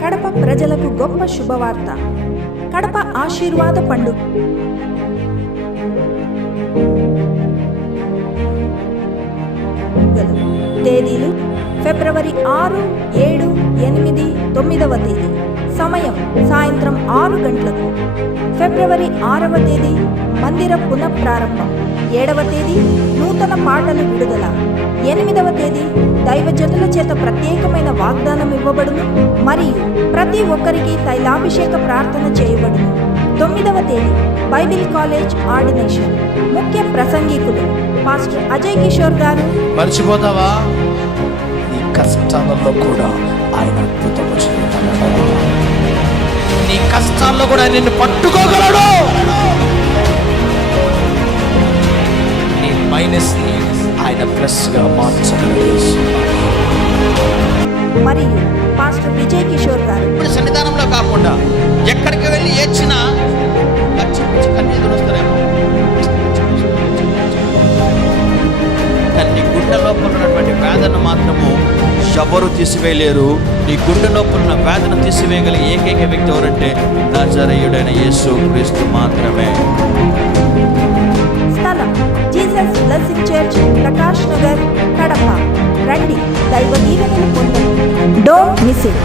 కడప ప్రజలకు గొప్ప శుభవార్త. కడప ఆశీర్వాద పండుగ తేదీలు ఫిబ్రవరి 6, 7, 8, 9వ తేదీ. సమయం సాయంత్రం 6 గంటలకు. ఫిబ్రవరి 6వ తేదీ మందిర పునఃప్రారంభం. 7వ తేదీ నూతన పాటలు విడుదల. 8వ తేదీ దైవజనుల చేత ప్రత్యేకమైన వాగ్దానం ఇవ్వబడును మరియు ప్రతి ఒక్కరికి తైలాభిషేక ప్రార్థన చేయబడును. 9వ తేదీ బైబిల్ కాలేజ్ ఆర్డినేషన్. ముఖ్య ప్రసంగికులు పాస్టర్ అజయ్ కిషోర్ గారు. మర్చిపోతావా? నీ కష్టాలలో కూడా ఆయన అద్భుతము చేయగలడు. నీ కష్టాల్లో కూడా నిన్ను పట్టుకోగలడు. నీ మైనస్ ని ఆయన ప్లస్ గా మార్చగలడు. మరియు పాస్టర్ విజయ్ కిషోర్ గారు. ఇప్పుడు సన్నిధానంలో కాకుండా ఎక్కడికి వెళ్ళి ఏడ్చినా కన్నీళ్ళు వస్తారేమో, నీ గుండె లోపల ఉన్నటువంటి వేదన మాత్రము ఎవరు తీసివేయలేరు. నీ గుండె లోపల ఉన్న వేదన తీసివేయగల ఏకైక వ్యక్తి ఎవరంటే నజరేయుడైన యేసు క్రీస్తు మాత్రమే. స్థలం Jesus blessing church, Prakash Nagar, Kadapa. రండి, దైవ దీవెనలు పొందండి. Don't miss it.